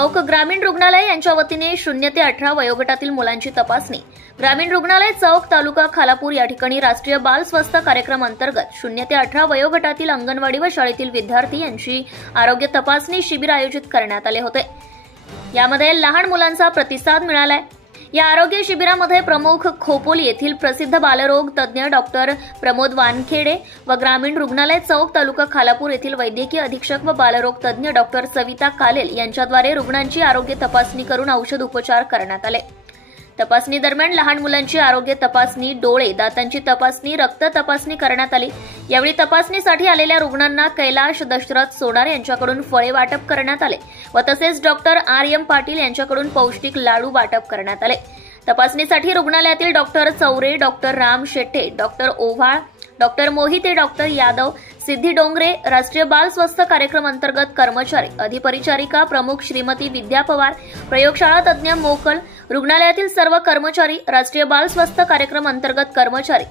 चौक ग्रामीण रुग्णालय यांच्या वतीने 0 ते 18 वयोगटातील मुलांची तपासणी। ग्रामीण रुग्णालय चौक तालुका खालापूर या ठिकाणी राष्ट्रीय बाल स्वास्थ्य कार्यक्रम अंतर्गत 0 ते 18 वयोगटातील अंगणवाडी व शाळेतील विद्यार्थी यांची आरोग्य तपासणी शिबिर आयोजित करण्यात आले होते। यामध्ये लहान मुलांचा प्रतिसाद मिळालाय। या आरोग्य शिबिरामध्ये प्रमुख खोपोली येथील प्रसिद्ध बालरोग तज्ञ डॉक्टर प्रमोद वानखेडे व ग्रामीण रुग्णालय चौक तालुका खालापूर येथील वैद्यकीय अधीक्षक व बालरोग तज्ञ डॉक्टर सविता कालेल यांच्याद्वारे रुग्णांची आरोग्य तपासणी करून औषध उपचार करण्यात आले। तपासणी दरम्यान लहान मुलांची आरोग्य तपासणी, डोळे, दातांची तपासणी, रक्त तपासणी करण्यात आली। यावेळी तपासणीसाठी आलेल्या रुग्णांना कैलाश दशरथ सोनार यांच्याकडून फळे वाटप करण्यात आले व तसेच डॉक्टर आर.एम. पाटील यांच्याकडून पौष्टिक लाडू वाटप करण्यात आले। तपासणीसाठी रुग्णालयातील doctor Chaure, doctor Ram Shette, doctor Owhal, doctor Mohite, doctor Yadav, Siddhi Dongre, राष्ट्रीय बाल स्वास्थ्य कार्यक्रम अंतर्गत कर्मचारी, अधिपरिचारिका प्रमुख श्रीमती विद्या पवार, प्रयोगशाळा तज्ञ मोकल, रुग्णालयातील सर्व कर्मचारी, राष्ट्रीय बाल स्वास्थ्य कार्यक्रम अंतर्गत कर्मचारी,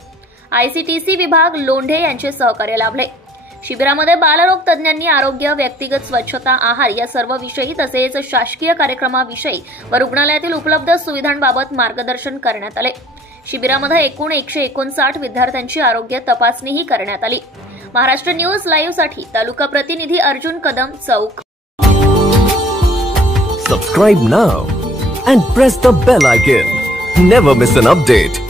आयसीटीसी विभाग लोंढे यांचे सहकार्य लाभले। शिबिरामध्ये बालरोग तज्ञांनी आरोग्य, व्यक्तिगत स्वच्छता, आहार या सर्व विषयी तसेच शासकीय कार्यक्रमाविषयी व रुग्णालयातील उपलब्ध सुविधांबाबत मार्गदर्शन करण्यात आले। शिबिरामध्ये एकूण 159 विद्यार्थ्यांची आरोग्य तपासणीही करण्यात आली। महाराष्ट्र न्यूज लाईव्ह साठी तालुका प्रतिनिधी अर्जुन कदम, चौक। Subscribe now and press the bell icon. Never miss an update.